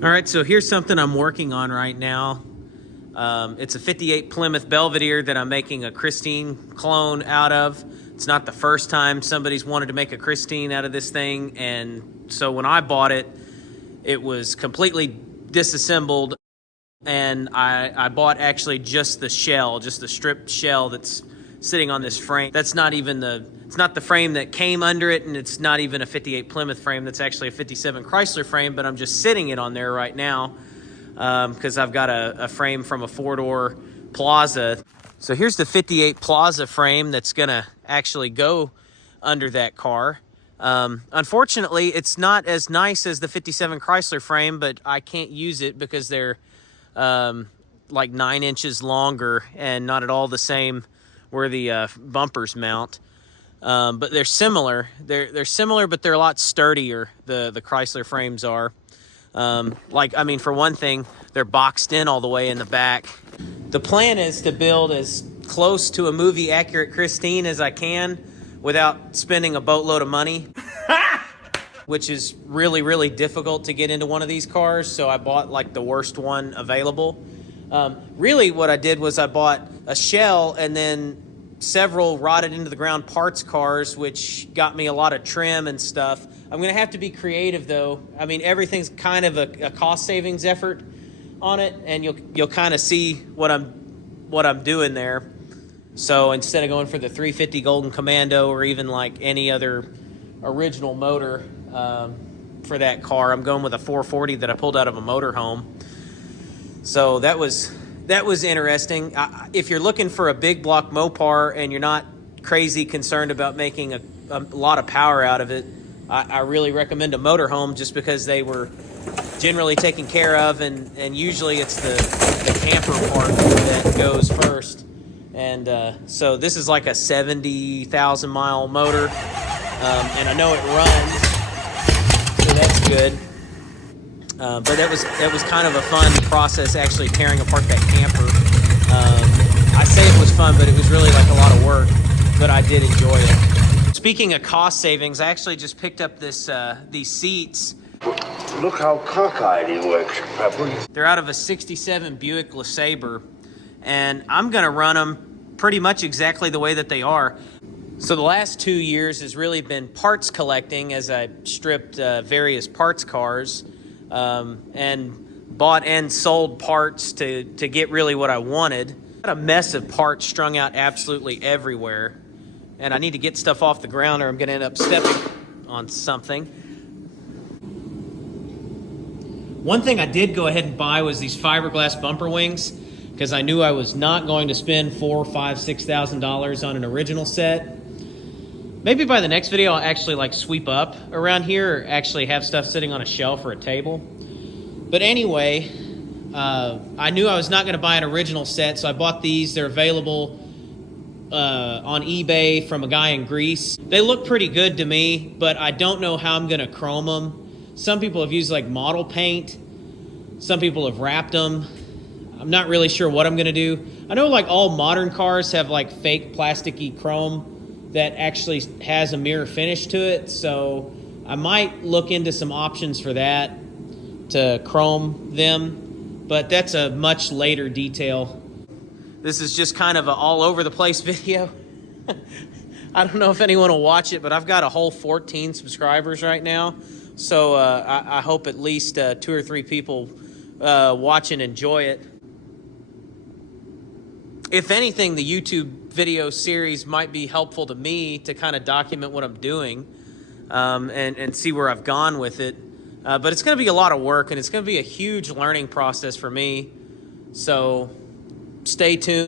All right, so here's something I'm working on right now. It's a 58 Plymouth Belvedere that I'm making a Christine clone out of. It's not the first time somebody's wanted to make a Christine out of this thing, and so when I bought it, it was completely disassembled, and I bought actually just the shell, just the stripped shell that's sitting on this frame. That's not even it's not the frame that came under it, and it's not even a 58 Plymouth frame. That's actually a 57 Chrysler frame, but I'm just sitting it on there right now because I've got a frame from a four-door Plaza. So here's the 58 Plaza frame that's gonna actually go under that car. Unfortunately, it's not as nice as the 57 Chrysler frame, but I can't use it because they're like 9 inches longer and not at all the same where the bumpers mount. But they're similar. They're similar, but they're a lot sturdier. The Chrysler frames are. I mean, for one thing, they're boxed in all the way in the back. The plan is to build as close to a movie-accurate Christine as I can without spending a boatload of money, which is really, really difficult to get into one of these cars. So I bought like the worst one available. Really what I did was I bought a shell and then several rotted into the ground parts cars, which got me a lot of trim and stuff. I'm gonna have to be creative though. I mean, everything's kind of a cost savings effort on it, and you'll kind of see what I'm doing there. So instead of going for the 350 Golden Commando or even like any other original motor for that car, I'm going with a 440 that I pulled out of a motorhome. So that was interesting. If you're looking for a big block Mopar and you're not crazy concerned about making a lot of power out of it, I really recommend a motorhome just because they were generally taken care of, and usually it's the camper part that goes first. And so this is like a 70,000 mile motor, and I know it runs, so that's good. But that was kind of a fun process, actually tearing apart that camper. I say it was fun, but it was really like a lot of work, but I did enjoy it. Speaking of cost savings, I actually just picked up these seats. Look how cockeyed he looks, Pepper. They're out of a 67 Buick LeSabre, and I'm gonna run them pretty much exactly the way that they are. So the last 2 years has really been parts collecting as I stripped various parts cars. And bought and sold parts to get really what I wanted. Got a mess of parts strung out absolutely everywhere, and I need to get stuff off the ground or I'm going to end up stepping on something. One thing I did go ahead and buy was these fiberglass bumper wings because I knew I was not going to spend $4,000, $5,000, $6,000 on an original set. Maybe by the next video, I'll actually like sweep up around here or actually have stuff sitting on a shelf or a table. But anyway, I knew I was not going to buy an original set, so I bought these. They're available on eBay from a guy in Greece. They look pretty good to me, but I don't know how I'm going to chrome them. Some people have used like model paint. Some people have wrapped them. I'm not really sure what I'm going to do. I know like all modern cars have like fake plasticky chrome that actually has a mirror finish to it, so I might look into some options for that to chrome them, but that's a much later detail. This is just kind of an all over the place video. I don't know if anyone will watch it, but I've got a whole 14 subscribers right now, so I hope at least 2 or 3 people watch and enjoy it. If anything, the YouTube video series might be helpful to me to kind of document what I'm doing and see where I've gone with it. But it's going to be a lot of work, and it's going to be a huge learning process for me. So stay tuned.